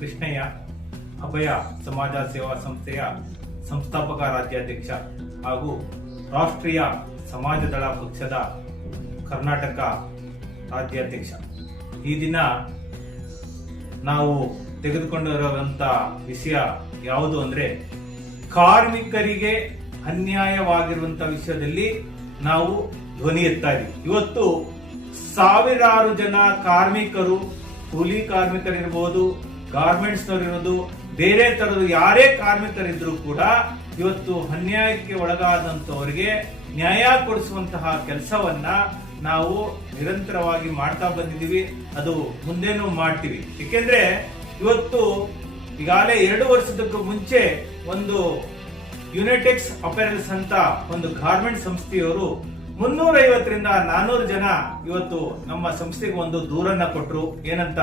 ಕೃಷ್ಣಯ್ಯ, ಅಭಯ ಸಮಾಜ ಸೇವಾ ಸಂಸ್ಥೆಯ ಸಂಸ್ಥಾಪಕ, ರಾಜ್ಯಾಧ್ಯಕ್ಷ ಹಾಗೂ ರಾಷ್ಟ್ರೀಯ ಸಮಾಜದಳ ಪಕ್ಷದ ಕರ್ನಾಟಕ ರಾಜ್ಯಾಧ್ಯಕ್ಷ. ಈ ದಿನ ನಾವು ತೆಗೆದುಕೊಂಡಿರುವಂಥ ವಿಷಯ ಯಾವುದು ಅಂದ್ರೆ, ಕಾರ್ಮಿಕರಿಗೆ ಅನ್ಯಾಯವಾಗಿರುವಂಥ ವಿಷಯದಲ್ಲಿ ನಾವು ಧ್ವನಿ ಎತ್ತಾ ಇದ್ದೀವಿ. ಇವತ್ತು ಸಾವಿರಾರು ಜನ ಕಾರ್ಮಿಕರು, ಕೂಲಿ ಕಾರ್ಮಿಕರಿರ್ಬೋದು ಗಾರ್ಮೆಂಟ್ಸ್ ಇರೋದು ಬೇರೆ ತರದ ಯಾರೇ ಕಾರ್ಮಿಕರಿದ್ರು ಕೂಡ ಇವತ್ತು ಅನ್ಯಾಯಕ್ಕೆ ಒಳಗಾದಂತವರಿಗೆ ನ್ಯಾಯ ಕೊಡಿಸುವಂತಹ ಕೆಲಸವನ್ನ ನಾವು ನಿರಂತರವಾಗಿ ಮಾಡ್ತಾ ಬಂದಿದ್ದೀವಿ. ಅದು ಮುಂದೇನು ಮಾಡ್ತೀವಿ. ಏಕೆಂದ್ರೆ ಇವತ್ತು ಈಗಾಗಲೇ ಎರಡು ವರ್ಷದಕ್ಕೂ ಮುಂಚೆ ಒಂದು ಯುನೈಟೆಕ್ಸ್ ಅಪೆರಲ್ಸ್ ಅಂತ ಒಂದು ಗಾರ್ಮೆಂಟ್ ಸಂಸ್ಥೆಯವರು ಮುನ್ನೂರ ಐವತ್ತರಿಂದ ನಾನೂರು ಜನ ಇವತ್ತು ನಮ್ಮ ಸಂಸ್ಥೆಗೆ ಒಂದು ದೂರನ್ನ ಕೊಟ್ಟರು ಏನಂತ?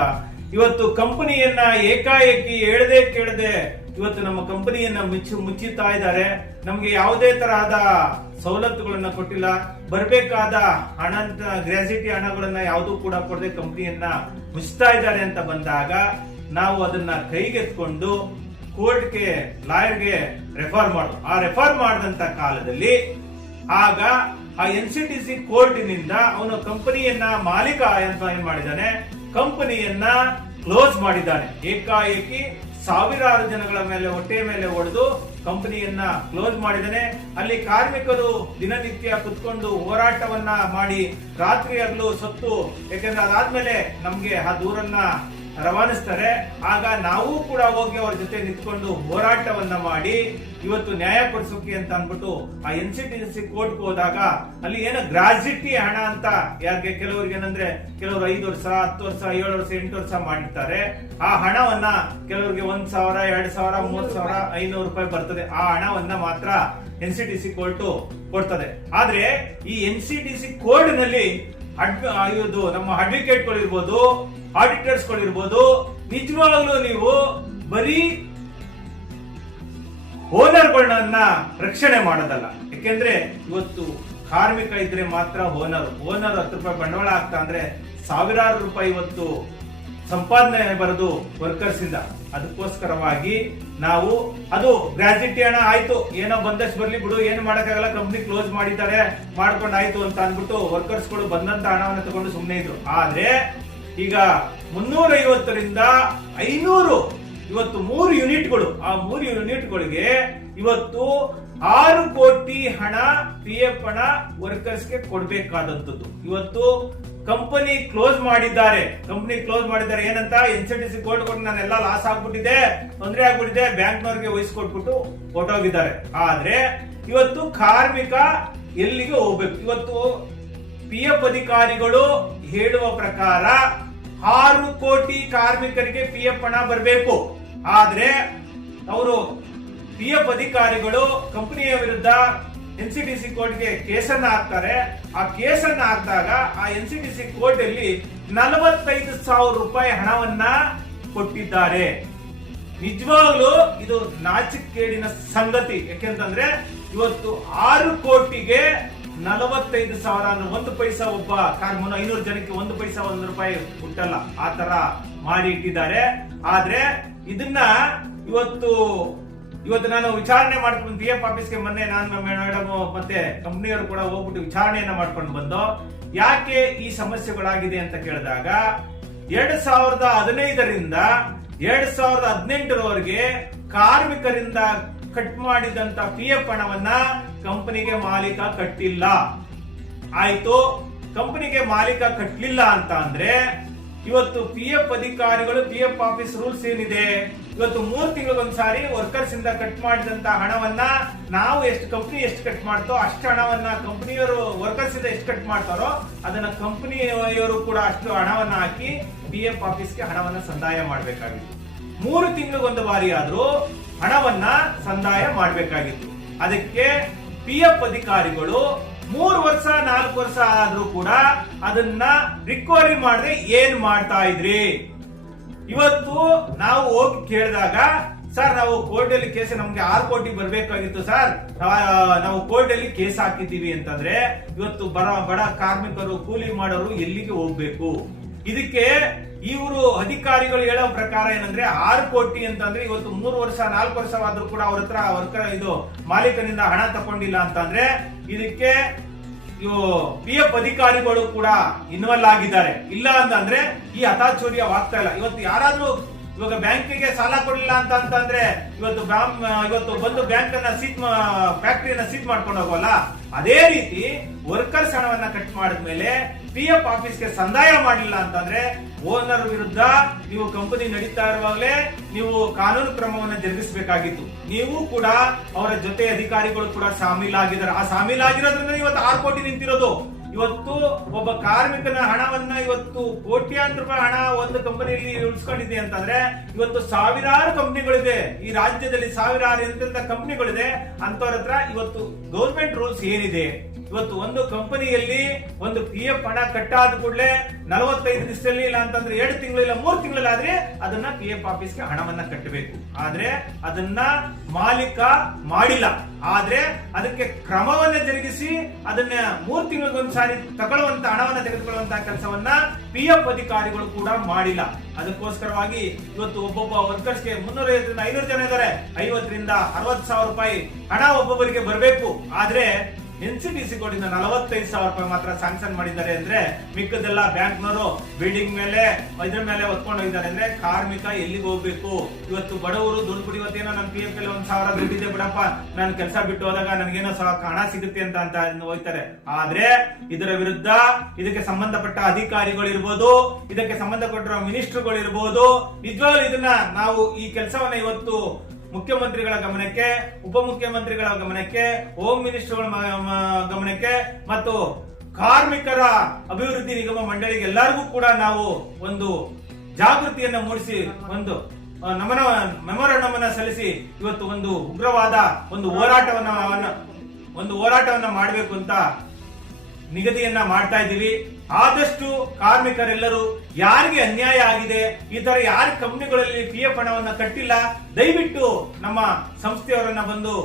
ಇವತ್ತು ಕಂಪನಿಯನ್ನ ಏಕಾಏಕಿ ಹೇಳದೆ ಕೇಳದೆ ಇವತ್ತು ನಮ್ಮ ಕಂಪನಿಯನ್ನ ಮುಚ್ಚಿ ಮುಚ್ಚುತ್ತಾ ಇದ್ದಾರೆ. ನಮಗೆ ಯಾವುದೇ ತರಹದ ಸವಲತ್ತುಗಳನ್ನ ಕೊಟ್ಟಿಲ್ಲ. ಬರಬೇಕಾದ ಹಣ ಗ್ರಾಜ್ಯುಟಿ ಹಣಗಳನ್ನ ಯಾವುದೂ ಕೂಡ ಕೊಡದೆ ಕಂಪನಿಯನ್ನ ಮುಚ್ಚುತ್ತಾ ಇದ್ದಾರೆ ಅಂತ ಬಂದಾಗ ನಾವು ಅದನ್ನ ಕೈಗೆತ್ಕೊಂಡು ಕೋರ್ಟ್ಗೆ, ಲಾಯರ್ಗೆ ರೆಫರ್ ಮಾಡು ಆ ರೆಫರ್ ಮಾಡಿದಂತ ಕಾಲದಲ್ಲಿ ಆಗ ಆ ಎನ್ ಸಿ ಟಿ ಸಿ ಕೋರ್ಟಿನಿಂದ ಅವನು ಕಂಪನಿಯನ್ನ ಮಾಲೀಕ ಅಂತ ಏನ್ ಮಾಡಿದ್ದಾನೆ? ಕಂಪನಿಯನ್ನ ಕ್ಲೋಸ್ ಮಾಡಿದ್ದಾನೆ. ಏಕಾಏಕಿ ಸಾವಿರಾರು ಜನಗಳ ಮೇಲೆ, ಹೊಟ್ಟೆ ಮೇಲೆ ಹೊಡೆದು ಕಂಪನಿಯನ್ನ ಕ್ಲೋಸ್ ಮಾಡಿದ್ದಾನೆ. ಅಲ್ಲಿ ಕಾರ್ಮಿಕರು ದಿನನಿತ್ಯ ಕುತ್ಕೊಂಡು ಹೋರಾಟವನ್ನ ಮಾಡಿ ರಾತ್ರಿ ಹಗಲು ಸತ್ತು. ಯಾಕಂದ್ರೆ ಅದಾದ್ಮೇಲೆ ನಮ್ಗೆ ಆ ದೂರನ್ನ ರವಾನಿಸ್ತಾರೆ. ಆಗ ನಾವು ಕೂಡ ಹೋಗಿ ಅವ್ರ ಜೊತೆ ನಿಂತ್ಕೊಂಡು ಹೋರಾಟವನ್ನ ಮಾಡಿ ಇವತ್ತು ನ್ಯಾಯ ಕೊಡಿಸೋಕೆ ಅಂತ ಅನ್ಬಿಟ್ಟು ಆ N C T C court ಹೋದಾಗ ಅಲ್ಲಿ ಏನೋ ಗ್ರಾಜ್ಯುಟಿ ಹಣ ಅಂತ ಯಾಕೆ ಕೆಲವರಿಗೆ ಏನಂದ್ರೆ ಕೆಲವರು ಐದು ವರ್ಷ, ಹತ್ತು ವರ್ಷ, ಏಳು ವರ್ಷ, ಎಂಟು ವರ್ಷ ಮಾಡಿರ್ತಾರೆ. ಆ ಹಣವನ್ನ ಕೆಲವರಿಗೆ ಒಂದ್ ಸಾವಿರ, ಎರಡ್ ಸಾವಿರ, ಮೂರ್ ಸಾವಿರ, ಐನೂರು ರೂಪಾಯಿ ಬರ್ತದೆ. ಆ ಹಣವನ್ನ ಮಾತ್ರ N C T C court ಕೊಡ್ತದೆ. ಆದ್ರೆ ಈ ಎನ್ ಸಿ ಟಿ ಸಿ ಕೋರ್ಟ್ನಲ್ಲಿ ಇದು ನಮ್ಮ ಅಡ್ವೊಕೇಟ್ಗಳು ಇರ್ಬೋದು ಆಡಿಟರ್ಸ್ಗಳು ಇರ್ಬೋದು ನಿಜವಾಗ್ಲೂ ನೀವು ಬರೀ ಓನರ್ಗಳನ್ನ ರಕ್ಷಣೆ ಮಾಡೋದಲ್ಲ. ಯಾಕೆಂದ್ರೆ ಇವತ್ತು ಕಾರ್ಮಿಕ ಇದ್ರೆ ಮಾತ್ರ ಓನರ್. ಓನರ್ ಹತ್ತು ರೂಪಾಯಿ ಬಂಡವಾಳ ಆಗ್ತಾ ಅಂದ್ರೆ ಸಾವಿರಾರು ರೂಪಾಯಿ ಇವತ್ತು ಸಂಪಾದನೆ ಬರೋದು ವರ್ಕರ್ಸ್ ಇಂದ ಅದಕ್ಕೋಸ್ಕರವಾಗಿ ನಾವು, ಅದು ಗ್ರಾಜ್ಯುಟಿ ಹಣ ಆಯ್ತು, ಏನೋ ಬಂದಷ್ಟು ಬರ್ಲಿ ಬಿಡು, ಏನು ಮಾಡಕ್ಕಾಗಲ್ಲ ಕಂಪ್ನಿ ಕ್ಲೋಸ್ ಮಾಡಿದ್ದಾರೆ, ಮಾಡ್ಕೊಂಡು ಆಯ್ತು ಅಂತ ಅಂದ್ಬಿಟ್ಟು ವರ್ಕರ್ಸ್ಗಳು ಬಂದಂತ ಹಣವನ್ನು ತಗೊಂಡು ಸುಮ್ಮನೆ ಇದ್ರು. ಆದ್ರೆ ಈಗ ಮುನ್ನೂರೈವತ್ತರಿಂದ ಐನೂರು ಇವತ್ತು ಮೂರು ಯೂನಿಟ್ಗಳು. ಆ ಮೂರು ಯೂನಿಟ್ಗಳಿಗೆ ಇವತ್ತು ಆರು ಕೋಟಿ ಹಣ ಪಿ ಎಫ್ ಹಣ ವರ್ಕರ್ಸ್ಗೆ ಕೊಡಬೇಕಾದಂಥದ್ದು. ಇವತ್ತು ಕಂಪನಿ ಕ್ಲೋಸ್ ಮಾಡಿದ್ದಾರೆ. ಕಂಪನಿ ಕ್ಲೋಸ್ ಮಾಡಿದ್ದಾರೆ ಏನಂತ? N C T C court ಕೊಟ್ಟು ನಾನೆಲ್ಲ ಲಾಸ್ ಆಗ್ಬಿಟ್ಟಿದೆ, ತೊಂದರೆ ಆಗ್ಬಿಟ್ಟಿದೆ, ಬ್ಯಾಂಕ್ನವ್ರಿಗೆ ವಹಿಸ್ಕೊಟ್ಬಿಟ್ಟು ಹೊರಟೋಗಿದ್ದಾರೆ. ಆದ್ರೆ ಇವತ್ತು ಕಾರ್ಮಿಕ ಎಲ್ಲಿಗೆ ಹೋಗ್ಬೇಕು? ಇವತ್ತು ಪಿ ಎಫ್ ಅಧಿಕಾರಿಗಳು ಹೇಳುವ ಪ್ರಕಾರ ಆರು ಕೋಟಿ ಕಾರ್ಮಿಕರಿಗೆ ಪಿ ಎಫ್ ಹಣ ಬರಬೇಕು. ಆದ್ರೆ ಅವರು ಪಿ ಎಫ್ ಅಧಿಕಾರಿಗಳು ಕಂಪನಿಯ ವಿರುದ್ಧ ಎನ್ ಸಿ ಡಿ ಸಿ ಕೋರ್ಟ್ಗೆ ಕೇಸನ್ನ ಹಾಕ್ತಾರೆ. ಆ ಕೇಸನ್ನ ಹಾಕಿದಾಗ ಆ N C D C court ಅಲ್ಲಿ ನಲವತ್ತೈದು ಸಾವಿರ ರೂಪಾಯಿ ಹಣವನ್ನ ಕೊಟ್ಟಿದ್ದಾರೆ. ನಿಜವಾಗ್ಲೂ ಇದು ನಾಚಿಕೇಡಿನ ಸಂಗತಿ. ಯಾಕೆಂತಂದ್ರೆ ಇವತ್ತು ಆರು ಕೋಟಿಗೆ ನಲವತ್ತೈದು ಸಾವಿರ ಒಂದು ಪೈಸಾ ಒಬ್ಬ ಕಾರ್ಮನು ಐನೂರು ಜನಕ್ಕೆ ಒಂದು ಪೈಸಾ ಒಂದು ರೂಪಾಯಿ ಹುಟ್ಟಲ್ಲ. ಆ ತರ ಮಾಡಿ ಇಟ್ಟಿದ್ದಾರೆ. ಆದ್ರೆ ಇದನ್ನ ಇವತ್ತು ಇವತ್ತು ನಾನು ವಿಚಾರಣೆ ಮಾಡ್ಕೊಂಡು ಬಿ ಎಫ್ ಆಫೀಸ್ಗೆ ಮೊನ್ನೆ ನಾನು ಮೇಡಮ್ ಮತ್ತೆ ಕಂಪ್ನಿಯವರು ಕೂಡ ಹೋಗ್ಬಿಟ್ಟು ವಿಚಾರಣೆಯನ್ನ ಮಾಡ್ಕೊಂಡು ಬಂದು, ಯಾಕೆ ಈ ಸಮಸ್ಯೆಗಳಾಗಿದೆ ಅಂತ ಕೇಳಿದಾಗ, ಎರಡ್ ಸಾವಿರದ ಹದಿನೈದರಿಂದ ಎರಡ್ ಸಾವಿರದ ಹದಿನೆಂಟರವರೆಗೆ ಕಾರ್ಮಿಕರಿಂದ ಕಟ್ ಮಾಡಿದಂತ ಪಿ ಎಫ್ ಹಣವನ್ನ ಕಂಪನಿಗೆ ಮಾಲೀಕ ಕಟ್ಟಿಲ್ಲ. ಆಯ್ತು, ಕಂಪನಿಗೆ ಮಾಲೀಕ ಕಟ್ಟಲಿಲ್ಲ ಅಂತ ಅಂದ್ರೆ ಇವತ್ತು ಪಿ ಎಫ್ ಅಧಿಕಾರಿಗಳು ಪಿ ಎಫ್ ಆಫೀಸ್ ರೂಲ್ಸ್ ಏನಿದೆ? ಇವತ್ತು ಮೂರು ತಿಂಗಳಿಗೊಂದ್ಸಾರಿ ವರ್ಕರ್ಸ್ ಇಂದ ಕಟ್ ಮಾಡಿದಂತ ಹಣವನ್ನ ನಾವು ಎಷ್ಟು ಕಂಪನಿ ಎಷ್ಟು ಕಟ್ ಮಾಡ್ತೋ ಅಷ್ಟು ಹಣವನ್ನ ಕಂಪನಿಯವರು ವರ್ಕರ್ಸ್ ಇಂದ ಎಷ್ಟು ಕಟ್ ಮಾಡ್ತಾರೋ ಅದನ್ನ ಕಂಪನಿಯವರು ಕೂಡ ಅಷ್ಟು ಹಣವನ್ನ ಹಾಕಿ ಪಿ ಎಫ್ ಆಫೀಸ್ಗೆ ಹಣವನ್ನ ಸಂದಾಯ ಮಾಡಬೇಕಾಗಿತ್ತು. ಮೂರು ತಿಂಗಳಿಗೊಂದು ಬಾರಿ ಆದ್ರೂ ಹಣವನ್ನ ಸಂದಾಯ ಮಾಡಬೇಕಾಗಿತ್ತು. ಅದಕ್ಕೆ ಪಿ ಎಫ್ ಅಧಿಕಾರಿಗಳು ಮೂರು ವರ್ಷ, ನಾಲ್ಕು ವರ್ಷ ಆದ್ರೂ ಕೂಡ ಅದನ್ನ ರಿಕವರಿ ಮಾಡದೆ ಏನ್ ಮಾಡ್ತಾ ಇದ್ರಿ? ಇವತ್ತು ನಾವು ಹೋಗಿ ಕೇಳಿದಾಗ, ಸರ್, ನಾವು ಕೋರ್ಟಲ್ಲಿ ಕೇಸ್ ನಮ್ಗೆ ಆರು ಕೋಟಿ ಬರ್ಬೇಕಾಗಿತ್ತು ಸರ್. ನಾವು ಕೋರ್ಟಲ್ಲಿ ಕೇಸ್ ಹಾಕಿದ್ದೀವಿ ಅಂತಂದ್ರೆ ಇವತ್ತು ಬಡ ಬಡ ಕಾರ್ಮಿಕರು, ಕೂಲಿ ಮಾಡೋರು ಎಲ್ಲಿಗೆ ಹೋಗ್ಬೇಕು? ಇದಕ್ಕೆ ಇವರು ಅಧಿಕಾರಿಗಳು ಹೇಳೋ ಪ್ರಕಾರ ಏನಂದ್ರೆ ಆರು ಕೋಟಿ ಅಂತಂದ್ರೆ ಇವತ್ತು ಮೂರು ವರ್ಷ, ನಾಲ್ಕು ವರ್ಷವಾದ್ರೂ ಕೂಡ ಅವ್ರ ಹತ್ರ ವರ್ಕರ್ ಇದು ಮಾಲೀಕನಿಂದ ಹಣ ತಕೊಂಡಿಲ್ಲ ಅಂತಂದ್ರೆ ಇದಕ್ಕೆ ಇವು ಪಿ ಎಫ್ ಅಧಿಕಾರಿಗಳು ಕೂಡ ಇನ್ವಾಲ್ವ್ ಆಗಿದ್ದಾರೆ. ಇಲ್ಲ ಅಂತಂದ್ರೆ ಈ ಹತಾಚೂರ್ಯವಾಗ್ತಾ ಇಲ್ಲ. ಇವತ್ತು ಯಾರಾದ್ರೂ ಇವಾಗ ಬ್ಯಾಂಕಿಗೆ ಸಾಲ ಕೊಡಲಿಲ್ಲ ಅಂತ ಅಂತಂದ್ರೆ ಇವತ್ತು ಇವತ್ತು ಬಂದು ಬ್ಯಾಂಕ್ ಅನ್ನ ಸೀಟ್ ಫ್ಯಾಕ್ಟರಿಯನ್ನ ಸೀಟ್ ಮಾಡ್ಕೊಂಡು ಹೋಗೋಲ್ಲ. ಅದೇ ರೀತಿ ವರ್ಕರ್ಸ್ ಹಣವನ್ನ ಕಟ್ ಮಾಡಿದ್ಮೇಲೆ ಪಿ ಎಫ್ ಆಫೀಸ್ಗೆ ಸಂದಾಯ ಮಾಡಲಿಲ್ಲ ಅಂತಂದ್ರೆ ಓನರ್ ವಿರುದ್ಧ ನೀವು ಕಂಪನಿ ನಡೀತಾ ಇರುವಾಗಲೇ ನೀವು ಕಾನೂನು ಕ್ರಮವನ್ನ ಜರುಗಿಸಬೇಕಾಗಿತ್ತು. ನೀವು ಕೂಡ ಅವರ ಜೊತೆ ಅಧಿಕಾರಿಗಳು ಕೂಡ ಸಾಮೀಲಾಗಿದ್ದಾರೆ. ಆ ಶಾಮೀಲಾಗಿರೋದ್ರಿಂದ ಇವತ್ತು ಆರು ಕೋಟಿ ನಿಂತಿರೋದು. ಇವತ್ತು ಒಬ್ಬ ಕಾರ್ಮಿಕನ ಹಣವನ್ನ ಇವತ್ತು ಕೋಟ್ಯಾಂತರ ರೂಪಾಯಿ ಹಣ ಒಂದು ಕಂಪನಿಯಲ್ಲಿ ಉಳಿಸ್ಕೊಂಡಿದೆ ಅಂತಂದ್ರೆ ಇವತ್ತು ಸಾವಿರಾರು ಕಂಪನಿಗಳಿದೆ. ಈ ರಾಜ್ಯದಲ್ಲಿ ಸಾವಿರಾರು ಎಂತೆಂತ ಕಂಪನಿಗಳಿದೆ. ಅಂತವ್ರ ಹತ್ರ ಇವತ್ತು ಗೌರ್ಮೆಂಟ್ ರೂಲ್ಸ್ ಏನಿದೆ? ಇವತ್ತು ಒಂದು ಕಂಪನಿಯಲ್ಲಿ ಒಂದು ಪಿ ಎಫ್ ಹಣ ಕಟ್ಟಾದ ಕೂಡಲೇ ನಲವತ್ತೈದು ದಿವಸದಲ್ಲಿ ಇಲ್ಲ ಅಂತಂದ್ರೆ ಎರಡು ತಿಂಗಳು ಇಲ್ಲ ಮೂರು ತಿಂಗಳಲ್ಲಾದ್ರೆ ಅದನ್ನ ಪಿ ಎಫ್ ಆಫೀಸ್ಗೆ ಹಣವನ್ನ ಕಟ್ಟಬೇಕು. ಆದ್ರೆ ಅದನ್ನ ಮಾಲೀಕ ಮಾಡಿಲ್ಲ. ಆದ್ರೆ ಅದಕ್ಕೆ ಕ್ರಮವನ್ನ ಜರುಗಿಸಿ ಅದನ್ನ ಮೂರು ತಿಂಗಳಿಗೊಂದ್ಸಾರಿ ತಗೊಳ್ಳುವಂತ ಹಣವನ್ನ ತೆಗೆದುಕೊಳ್ಳುವಂತ ಕೆಲಸವನ್ನ ಪಿ ಎಫ್ ಅಧಿಕಾರಿಗಳು ಕೂಡ ಮಾಡಿಲ್ಲ. ಅದಕ್ಕೋಸ್ಕರವಾಗಿ ಇವತ್ತು ಒಬ್ಬೊಬ್ಬ ವರ್ಕರ್ಸ್ಗೆ ಮುನ್ನೂರೈವತ್ತರಿಂದ ಐನೂರು ಜನ ಇದ್ದಾರೆ. ಐವತ್ತರಿಂದ ಅರವತ್ತು ಸಾವಿರ ರೂಪಾಯಿ ಹಣ ಒಬ್ಬೊಬ್ಬರಿಗೆ ಬರಬೇಕು. ಆದ್ರೆ ಎನ್ ಸಿ ಟಿ ಸಿ ನಲವತ್ತೈದು ಸಾವಿರ ರೂಪಾಯಿ ಮಾತ್ರ ಸ್ಯಾಂಕ್ಷನ್ ಮಾಡಿದ್ದಾರೆ ಅಂದ್ರೆ ಮಿಕ್ಕದೆಲ್ಲ ಬ್ಯಾಂಕ್ನವರು ಬಿಲ್ಡಿಂಗ್ ಮೇಲೆ, ಇದ್ರ ಮೇಲೆ ಒತ್ಕೊಂಡು ಹೋಗಿದ್ದಾರೆ. ಅಂದ್ರೆ ಕಾರ್ಮಿಕ ಎಲ್ಲಿಗೆ ಹೋಗ್ಬೇಕು? ಇವತ್ತು ಬಡವರು ದುಡ್ಡು ಕುಡಿಯುವತ್ತೇನೋ ನನ್ನ ಪಿ ಎಫ್ ಒಂದ್ ಸಾವಿರ ದುಡ್ಡಿದೆ ಬಿಡಪ್ಪ. ನಾನು ಕೆಲಸ ಬಿಟ್ಟು ಹೋದಾಗ ನನಗೇನೋ ಸ್ವಲ್ಪ ಹಣ ಸಿಗುತ್ತೆ ಅಂತ ಅಂತ ಹೋಯ್ತಾರೆ ಆದ್ರೆ ಇದರ ವಿರುದ್ಧ ಇದಕ್ಕೆ ಸಂಬಂಧಪಟ್ಟ ಅಧಿಕಾರಿಗಳು ಇರ್ಬೋದು ಇದಕ್ಕೆ ಸಂಬಂಧಪಟ್ಟಿರೋ ಮಿನಿಸ್ಟರ್ಗಳು ಇರ್ಬೋದು ನಿಜವಾಗ್ಲೂ ಇದನ್ನ ನಾವು ಈ ಕೆಲಸವನ್ನ ಇವತ್ತು ಮುಖ್ಯಮಂತ್ರಿಗಳ ಗಮನಕ್ಕೆ, ಉಪಮುಖ್ಯಮಂತ್ರಿಗಳ ಗಮನಕ್ಕೆ ಹೋಮ್ ಮಿನಿಸ್ಟರ್ಗಳ ಗಮನಕ್ಕೆ ಮತ್ತು ಕಾರ್ಮಿಕರ ಅಭಿವೃದ್ಧಿ ನಿಗಮ ಮಂಡಳಿಗೆ ಎಲ್ಲರಿಗೂ ಕೂಡ ನಾವು ಒಂದು ಜಾಗೃತಿಯನ್ನು ಮೂಡಿಸಿ ಒಂದು ನಮನ ಮೆಮೊರಂಡಮ್ ಸಲ್ಲಿಸಿ ಇವತ್ತು ಒಂದು ಉಗ್ರವಾದ ಒಂದು ಹೋರಾಟವನ್ನ ಒಂದು ಹೋರಾಟವನ್ನ ಮಾಡಬೇಕು ಅಂತ ನಿಗದಿಯನ್ನ ಮಾಡ್ತಾ ಇದ್ದೀವಿ. ಆದಷ್ಟು ಕಾರ್ಮಿಕರೆಲ್ಲರೂ ಯಾರಿಗೆ ಅನ್ಯಾಯ ಆಗಿದೆ, ಈ ತರ ಯಾರ ಕಂಪ್ನಿಗಳಲ್ಲಿ ಪಿ ಎಫ್ ಹಣವನ್ನ ಕಟ್ಟಿಲ್ಲ, ದಯವಿಟ್ಟು ನಮ್ಮ ಸಂಸ್ಥೆಯವರನ್ನ ಬಂದು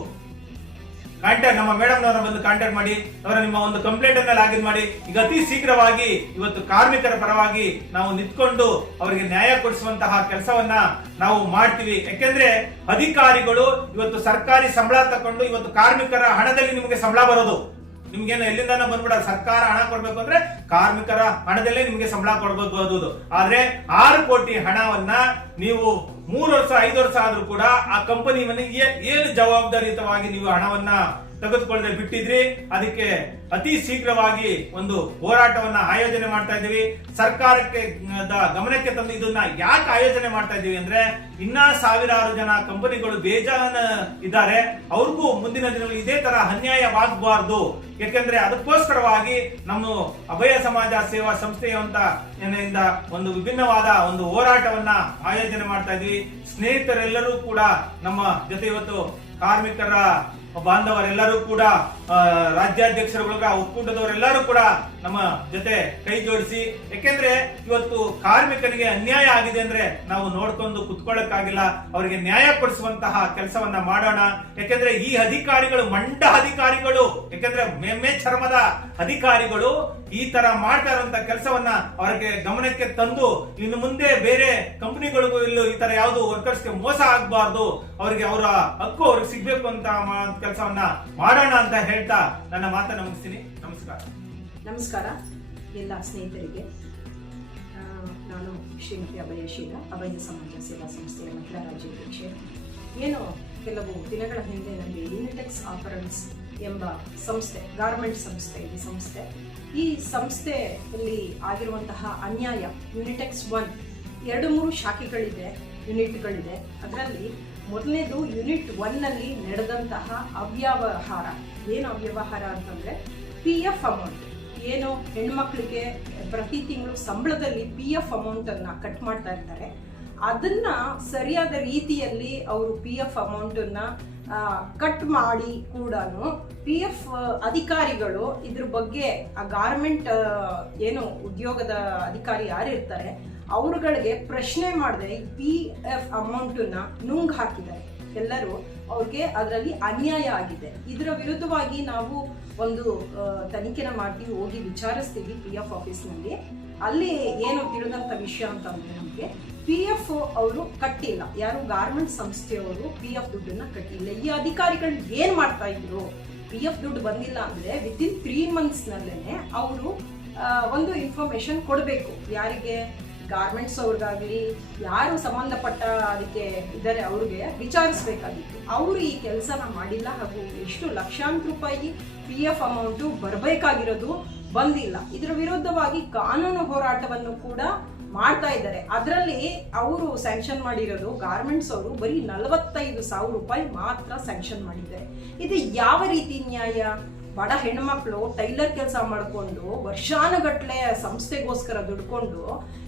ಕಾಂಟ್ಯಾಕ್ಟ್ ನಮ್ಮ ಮೇಡಮ್ ಅವರ ಬಂದು ಕಾಂಟ್ಯಾಕ್ಟ್ ಮಾಡಿ, ಅವರ ನಿಮ್ಮ ಒಂದು ಕಂಪ್ಲೇಂಟ್ ಅನ್ನ ಲಾಗಿನ್ ಮಾಡಿ. ಈಗ ಅತಿ ಶೀಘ್ರವಾಗಿ ಇವತ್ತು ಕಾರ್ಮಿಕರ ಪರವಾಗಿ ನಾವು ನಿಂತ್ಕೊಂಡು ಅವರಿಗೆ ನ್ಯಾಯ ಕೊಡಿಸುವಂತಹ ಕೆಲಸವನ್ನ ನಾವು ಮಾಡ್ತೀವಿ. ಯಾಕೆಂದ್ರೆ ಅಧಿಕಾರಿಗಳು ಇವತ್ತು ಸರ್ಕಾರಿ ಸಂಬಳ ತಕೊಂಡು ಇವತ್ತು ಕಾರ್ಮಿಕರ ಹಣದಲ್ಲಿ ನಿಮಗೆ ಸಂಬಳ ಬರೋದು. ನಿಮ್ಗೇನು ಎಲ್ಲಿಂದಾನ ಬಂದ್ಬಿಡ ಸರ್ಕಾರ ಹಣ ಕೊಡ್ಬೇಕು ಅಂದ್ರೆ ಕಾರ್ಮಿಕರ ಹಣದಲ್ಲೇ ನಿಮಗೆ ಸಂಬಳ ಕೊಡಬಹುದು ಆದ್ರೆ ಆರು ಕೋಟಿ ಹಣವನ್ನ ನೀವು ಮೂರು ವರ್ಷ, ಐದು ವರ್ಷ ಆದ್ರೂ ಕೂಡ ಆ ಕಂಪನಿ ಏನು ಜವಾಬ್ದಾರಿಯುತವಾಗಿ ನೀವು ಹಣವನ್ನ ತೆಗೆದುಕೊಳ್ಳದೆ ಬಿಟ್ಟಿದ್ರಿ, ಅದಕ್ಕೆ ಅತಿ ಶೀಘ್ರವಾಗಿ ಒಂದು ಹೋರಾಟವನ್ನ ಆಯೋಜನೆ ಮಾಡ್ತಾ ಇದ್ದೀವಿ. ಸರ್ಕಾರಕ್ಕೆ ಗಮನಕ್ಕೆ ತಂದು ಇದನ್ನ ಯಾಕೆ ಆಯೋಜನೆ ಮಾಡ್ತಾ ಇದ್ದೀವಿ ಅಂದ್ರೆ, ಇನ್ನ ಸಾವಿರಾರು ಜನ ಕಂಪನಿಗಳು ಬೇಜಾನ ಇದ್ದಾರೆ. ಅವ್ರಿಗೂ ಮುಂದಿನ ದಿನಗಳಲ್ಲಿ ಇದೇ ತರ ಅನ್ಯಾಯವಾಗಬಾರ್ದು. ಯಾಕೆಂದ್ರೆ ಅದಕ್ಕೋಸ್ಕರವಾಗಿ ನಮ್ಮ ಅಭಯ ಸಮಾಜ ಸೇವಾ ಸಂಸ್ಥೆಯ ಅಂತ ಒಂದು ವಿಭಿನ್ನವಾದ ಒಂದು ಹೋರಾಟವನ್ನ ಆಯೋಜನೆ ಮಾಡ್ತಾ ಇದ್ವಿ ಸ್ನೇಹಿತರೆಲ್ಲರೂ ಕೂಡ ನಮ್ಮ ಜೊತೆ ಇವತ್ತು ಕಾರ್ಮಿಕರ ಬಾಂಧವರೆಲ್ಲರೂ ಕೂಡ ರಾಜ್ಯಾಧ್ಯಕ್ಷರ ರಾಜ್ಯಾಧ್ಯಕ್ಷರುಗಳ ಒಕ್ಕೂಟದವರೆಲ್ಲರೂ ಕೂಡ ನಮ್ಮ ಜೊತೆ ಕೈ ಜೋಡಿಸಿ. ಯಾಕೆಂದ್ರೆ ಇವತ್ತು ಕಾರ್ಮಿಕರಿಗೆ ಅನ್ಯಾಯ ಆಗಿದೆ ಅಂದ್ರೆ ನಾವು ನೋಡ್ಕೊಂಡು ಕುತ್ಕೊಳ್ಳಕ್ಕಾಗಿಲ್ಲ. ಅವರಿಗೆ ನ್ಯಾಯ ಕೊಡಿಸುವಂತಹ ಕೆಲಸವನ್ನ ಮಾಡೋಣ. ಯಾಕೆಂದ್ರೆ ಈ ಅಧಿಕಾರಿಗಳು, ಮಂಡ ಅಧಿಕಾರಿಗಳು, ಯಾಕೆಂದ್ರೆ ಮೆಮ್ಮೆ ಚರ್ಮದ ಅಧಿಕಾರಿಗಳು ಈ ತರ ಮಾಡ್ತಾ ಇರುವಂತ ಕೆಲಸವನ್ನ ಅವರಿಗೆ ಗಮನಕ್ಕೆ ತಂದು, ಇನ್ನು ಮುಂದೆ ಬೇರೆ ಕಂಪನಿಗಳಿಗೂ ಇಲ್ಲೂ ಈ ತರ ಯಾವುದು ವರ್ಕರ್ಸ್ಗೆ ಮೋಸ ಆಗಬಾರ್ದು. ಅವರಿಗೆ ಅವರ ಹಕ್ಕು ಅವ್ರಿಗೆ ಸಿಗ್ಬೇಕು ಅಂತ ಕೆಲಸವನ್ನ ಮಾಡೋಣ ಅಂತ ಹೇಳ್ತಾ ನನ್ನ ಮಾತನ್ನ ಮುಗಿಸ್ತೀನಿ. ನಮಸ್ಕಾರ. ನಮಸ್ಕಾರ. ಎಲ್ಲ ಸ್ನೇಹಿತರಿಗೆ ನಾನು ಶ್ರೀಮತಿ ಅಭಯಶೀಲ ಅಭಯ ಸಮಾಜ ಸೇವಾ ಸಂಸ್ಥೆಯ ಮಹಿಳಾ ರಾಜ್ಯಾಧ್ಯಕ್ಷೆ ಏನು ಕೆಲವು ದಿನಗಳ ಹಿಂದೆ ನಮಗೆ ಯುನಿಟೆಕ್ಸ್ ಆಪರೆನ್ಸ್ ಎಂಬ ಸಂಸ್ಥೆ ಗಾರ್ಮೆಂಟ್ ಸಂಸ್ಥೆ, ಈ ಸಂಸ್ಥೆ, ಈ ಸಂಸ್ಥೆಯಲ್ಲಿ ಆಗಿರುವಂತಹ ಅನ್ಯಾಯ ಯುನಿಟೆಕ್ಸ್ ಒನ್ ಎರಡು ಮೂರು ಶಾಖೆಗಳಿದೆ ಯೂನಿಟ್ಗಳಿದೆ ಅದರಲ್ಲಿ ಮೊದಲನೇದು ಯೂನಿಟ್ ಒನ್ನಲ್ಲಿ ನಡೆದಂತಹ ಅವ್ಯವಹಾರ. ಏನು ಅವ್ಯವಹಾರ ಅಂತಂದರೆ ಪಿ ಎಫ್ ಅಮೌಂಟ್ ಏನು ಹೆಣ್ಮಕ್ಳಿಗೆ ಪ್ರತಿ ತಿಂಗಳು ಸಂಬಳದಲ್ಲಿ ಪಿ ಎಫ್ ಅಮೌಂಟನ್ನು ಕಟ್ ಮಾಡ್ತಾ ಇರ್ತಾರೆ. ಅದನ್ನ ಸರಿಯಾದ ರೀತಿಯಲ್ಲಿ ಅವರು ಪಿ ಎಫ್ ಅಮೌಂಟನ್ನು ಕಟ್ ಮಾಡಿ ಕೂಡ ಪಿ ಎಫ್ ಅಧಿಕಾರಿಗಳು ಇದ್ರ ಬಗ್ಗೆ ಆ ಗಾರ್ಮೆಂಟ್ ಏನು ಉದ್ಯೋಗದ ಅಧಿಕಾರಿ ಯಾರಿರ್ತಾರೆ ಅವ್ರುಗಳಿಗೆ ಪ್ರಶ್ನೆ ಮಾಡದೆ ಪಿ ಎಫ್ ಅಮೌಂಟನ್ನ ನುಂಗ್ ಹಾಕಿದ್ದಾರೆ. ಎಲ್ಲರೂ ಅವ್ರಿಗೆ ಅದರಲ್ಲಿ ಅನ್ಯಾಯ ಆಗಿದೆ. ಇದರ ವಿರುದ್ಧವಾಗಿ ನಾವು ಒಂದು ತನಿಖೆನ ಮಾಡ್ತೀವಿ ಹೋಗಿ ವಿಚಾರಿಸ್ತೀವಿ ಪಿ ಎಫ್ ಆಫೀಸ್ನಲ್ಲಿ ಅಲ್ಲಿ ಏನು ತಿಳಿದಂಥ ವಿಷಯ ಅಂತಂದ್ರೆ ನಮಗೆ ಪಿ ಎಫ್ ಅವರು ಕಟ್ಟಿಲ್ಲ. ಯಾರು ಗಾರ್ಮೆಂಟ್ ಸಂಸ್ಥೆಯವರು ಪಿ ಎಫ್ ದುಡ್ಡನ್ನು ಕಟ್ಟಿಲ್ಲ. ಈ ಅಧಿಕಾರಿಗಳು ಏನು ಮಾಡ್ತಾ ಇದ್ರು? ಪಿ ಎಫ್ ದುಡ್ಡು ಬಂದಿಲ್ಲ ಅಂದ್ರೆ ವಿತಿನ್ ತ್ರೀ ಮಂತ್ಸ್ನಲ್ಲೇ ಅವರು ಒಂದು ಇನ್ಫಾರ್ಮೇಶನ್ ಕೊಡಬೇಕು. ಯಾರಿಗೆ? ಗಾರ್ಮೆಂಟ್ಸ್ ಅವ್ರಿಗಾಗ್ಲಿ, ಯಾರು ಸಂಬಂಧಪಟ್ಟ ಅದಕ್ಕೆ ಇದ್ದಾರೆ ಅವ್ರಿಗೆ ವಿಚಾರಿಸ್ಬೇಕಾಗಿತ್ತು. ಅವರು ಈ ಕೆಲಸನ ಮಾಡಿಲ್ಲ ಹಾಗೂ ಎಷ್ಟು ಲಕ್ಷಾಂತರ ರೂಪಾಯಿ ಪಿ ಎಫ್ ಅಮೌಂಟು ಬರಬೇಕಾಗಿರೋದು ಬಂದಿಲ್ಲ. ಇದರ ವಿರುದ್ಧವಾಗಿ ಕಾನೂನು ಹೋರಾಟವನ್ನು ಕೂಡ ಮಾಡ್ತಾ ಇದ್ದಾರೆ. ಅದರಲ್ಲಿ ಅವರು ಸ್ಯಾಂಕ್ಷನ್ ಮಾಡಿರೋದು ಗಾರ್ಮೆಂಟ್ಸ್ ಅವರು ಬರೀ ನಲವತ್ತೈದು ಸಾವಿರ ರೂಪಾಯಿ ಮಾತ್ರ ಸ್ಯಾಂಕ್ಷನ್ ಮಾಡಿದ್ದಾರೆ. ಇದು ಯಾವ ರೀತಿ ನ್ಯಾಯ? ಬಡ ಹೆಣ್ಮಕ್ಳು ಟೈಲರ್ ಕೆಲಸ ಮಾಡಿಕೊಂಡು ವರ್ಷಾನುಗಟ್ಲೆ ಸಂಸ್ಥೆಗೋಸ್ಕರ ದುಡ್ಕೊಂಡು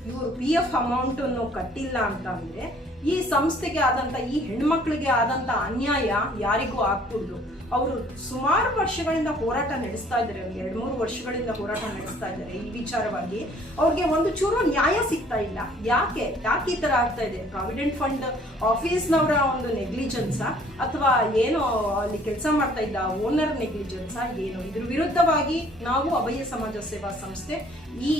ಇವರು ಪಿ ಎಫ್ ಅಮೌಂಟನ್ನು ಕಟ್ಟಿಲ್ಲ ಅಂತಂದರೆ ಈ ಸಂಸ್ಥೆಗೆ ಆದಂತ, ಈ ಹೆಣ್ಮಕ್ಳಿಗೆ ಆದಂತ ಅನ್ಯಾಯ ಯಾರಿಗೂ ಆಗ್ಕೂಡ್ದು ಅವರು ಸುಮಾರು ವರ್ಷಗಳಿಂದ ಹೋರಾಟ ನಡೆಸ್ತಾ ಇದ್ದಾರೆ, ಒಂದು ಎರಡು ಮೂರು ವರ್ಷಗಳಿಂದ ಹೋರಾಟ ನಡೆಸ್ತಾ ಇದ್ದಾರೆ ಈ ವಿಚಾರವಾಗಿ. ಅವ್ರಿಗೆ ಒಂದು ಚೂರು ನ್ಯಾಯ ಸಿಗ್ತಾ ಇಲ್ಲ. ಯಾಕೆ? ಯಾಕೆ ಈ ತರ ಆಗ್ತಾ ಇದೆ? ಪ್ರಾವಿಡೆಂಟ್ ಫಂಡ್ ಆಫೀಸ್ನವರ ಒಂದು ನೆಗ್ಲಿಜೆನ್ಸಾ ಅಥವಾ ಏನು ಅಲ್ಲಿ ಕೆಲಸ ಮಾಡ್ತಾ ಇದ್ದ ಓನರ್ ನೆಗ್ಲಿಜೆನ್ಸಾ ಏನು? ಇದ್ರ ವಿರುದ್ಧವಾಗಿ ನಾವು ಅಭಯ ಸಮಾಜ ಸೇವಾ ಸಂಸ್ಥೆ ಈ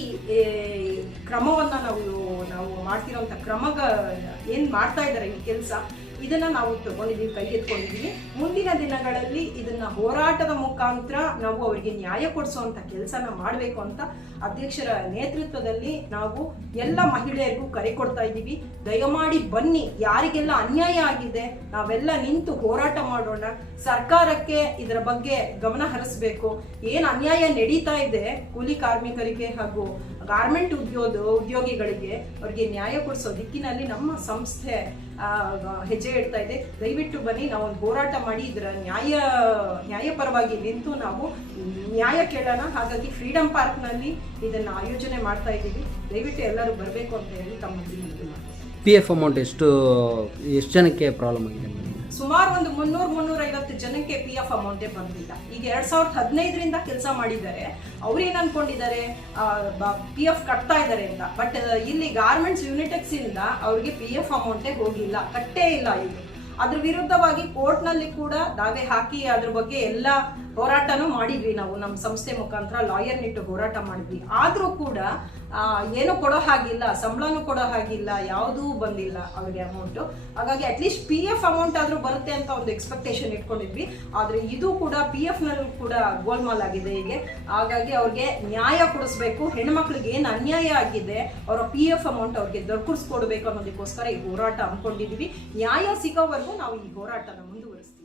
ಕ್ರಮವನ್ನ ನಾವು ನಾವು ಮಾಡ್ತಿರೋಂಥ ಕ್ರಮಗ ಏನ್ ಮಾಡ್ತಾ ಇದ್ದಾರೆ ಈ ಕೆಲಸ? ಇದನ್ನ ನಾವು ತಗೊಂಡಿದ್ದೀವಿ ಕೈಗೆತ್ಕೊಂಡಿದ್ದೀವಿ ಮುಂದಿನ ದಿನಗಳಲ್ಲಿ ಇದನ್ನ ಹೋರಾಟದ ಮುಖಾಂತರ ನಾವು ಅವರಿಗೆ ನ್ಯಾಯ ಕೊಡಿಸುವಂತ ಕೆಲಸನ ಮಾಡಬೇಕು ಅಂತ ಅಧ್ಯಕ್ಷರ ನೇತೃತ್ವದಲ್ಲಿ ನಾವು ಎಲ್ಲ ಮಹಿಳೆಯರಿಗೂ ಕರೆ ಕೊಡ್ತಾ ಇದ್ದೀವಿ. ದಯಮಾಡಿ ಬನ್ನಿ, ಯಾರಿಗೆಲ್ಲ ಅನ್ಯಾಯ ಆಗಿದೆ, ನಾವೆಲ್ಲ ನಿಂತು ಹೋರಾಟ ಮಾಡೋಣ. ಸರ್ಕಾರಕ್ಕೆ ಇದರ ಬಗ್ಗೆ ಗಮನ ಹರಿಸಬೇಕು. ಏನು ಅನ್ಯಾಯ ನಡೀತಾ ಇದೆ ಕೂಲಿ ಕಾರ್ಮಿಕರಿಗೆ ಹಾಗೂ ಗಾರ್ಮೆಂಟ್ ಉದ್ಯೋಗ, ಉದ್ಯೋಗಿಗಳಿಗೆ, ಅವರಿಗೆ ನ್ಯಾಯ ಕೊಡಿಸೋ ದಿಕ್ಕಿನಲ್ಲಿ ನಮ್ಮ ಸಂಸ್ಥೆ ಹೆಜ್ಜೆ ಇಡ್ತಾ ಇದೆ. ದಯವಿಟ್ಟು ಬನ್ನಿ ನಾವು ಒಂದು ಹೋರಾಟ ಮಾಡಿ, ಇದರ ನ್ಯಾಯ, ನ್ಯಾಯಪರವಾಗಿ ನಿಂತು ನಾವು ನ್ಯಾಯ ಕೇಳೋಣ. ಹಾಗಾಗಿ ಫ್ರೀಡಂ ಪಾರ್ಕ್ನಲ್ಲಿ ಇದನ್ನು ಆಯೋಜನೆ ಮಾಡ್ತಾ ಇದ್ದೀವಿ. ದಯವಿಟ್ಟು ಎಲ್ಲರೂ ಬರಬೇಕು ಅಂತ ಹೇಳಿ ತಮ್ಮ ಪಿ ಎಫ್ ಅಮೌಂಟ್ ಎಷ್ಟು ಎಷ್ಟು ಜನಕ್ಕೆ ಪ್ರಾಬ್ಲಮ್ ಆಗಿದೆ? ಸುಮಾರು ಒಂದು ಮುನ್ನೂರು ಮುನ್ನೂರ ಐವತ್ತು ಜನಕ್ಕೆ ಪಿ ಎಫ್ ಅಮೌಂಟೇ ಬಂದಿಲ್ಲ. ಈಗ ಎರಡ್ ಸಾವಿರದ ಹದಿನೈದರಿಂದ ಕೆಲಸ ಮಾಡಿದ್ದಾರೆ. ಅವ್ರೇನು ಅನ್ಕೊಂಡಿದ್ದಾರೆ? ಪಿ ಎಫ್ ಕಟ್ತಾ ಇದ್ದಾರೆ ಅಂತ. ಬಟ್ ಇಲ್ಲಿ ಗಾರ್ಮೆಂಟ್ಸ್ ಯೂನಿಟೆಕ್ಸ್ ಇಂದ ಅವ್ರಿಗೆ ಪಿ ಎಫ್ ಅಮೌಂಟೇ ಹೋಗಿಲ್ಲ. ಕಟ್ಟೇ ಇಲ್ಲ ಇದು ಅದ್ರ ವಿರುದ್ಧವಾಗಿ ಕೋರ್ಟ್ನಲ್ಲಿ ಕೂಡ ದಾವೆ ಹಾಕಿ ಅದ್ರ ಬಗ್ಗೆ ಎಲ್ಲ ಹೋರಾಟನೂ ಮಾಡಿದ್ವಿ ನಾವು. ನಮ್ಮ ಸಂಸ್ಥೆ ಮುಖಾಂತರ ಲಾಯರ್ ನಿಟ್ಟು ಹೋರಾಟ ಮಾಡಿದ್ವಿ. ಆದ್ರೂ ಕೂಡ ಏನೂ ಕೊಡೋ ಹಾಗಿಲ್ಲ, ಸಂಬಳನೂ ಕೊಡೋ ಹಾಗಿಲ್ಲ, ಯಾವುದೂ ಬಂದಿಲ್ಲ ಅವ್ರಿಗೆ ಅಮೌಂಟು ಹಾಗಾಗಿ ಅಟ್ಲೀಸ್ಟ್ ಪಿ ಎಫ್ ಅಮೌಂಟ್ ಆದ್ರೂ ಬರುತ್ತೆ ಅಂತ ಒಂದು ಎಕ್ಸ್ಪೆಕ್ಟೇಷನ್ ಇಟ್ಕೊಂಡಿದ್ವಿ. ಆದ್ರೆ ಇದು ಕೂಡ ಪಿ ಎಫ್ನಲ್ಲಿ ಕೂಡ ಗೋಲ್ಮಾಲ್ ಆಗಿದೆ ಹೀಗೆ. ಹಾಗಾಗಿ ಅವ್ರಿಗೆ ನ್ಯಾಯ ಕೊಡಿಸ್ಬೇಕು, ಹೆಣ್ಮಕ್ಳಿಗೆ ಏನು ಅನ್ಯಾಯ ಆಗಿದೆ, ಅವರ ಪಿ ಎಫ್ ಅಮೌಂಟ್ ಅವ್ರಿಗೆ ದೊರಕಿಸ್ಕೊಡ್ಬೇಕು ಅನ್ನೋದಕ್ಕೋಸ್ಕರ ಈ ಹೋರಾಟ ಅನ್ಕೊಂಡಿದ್ವಿ ನ್ಯಾಯ ಸಿಗೋವರೆಗೂ ನಾವು ಈ ಹೋರಾಟನ ಮುಂದುವರಿಸ್ತೀವಿ.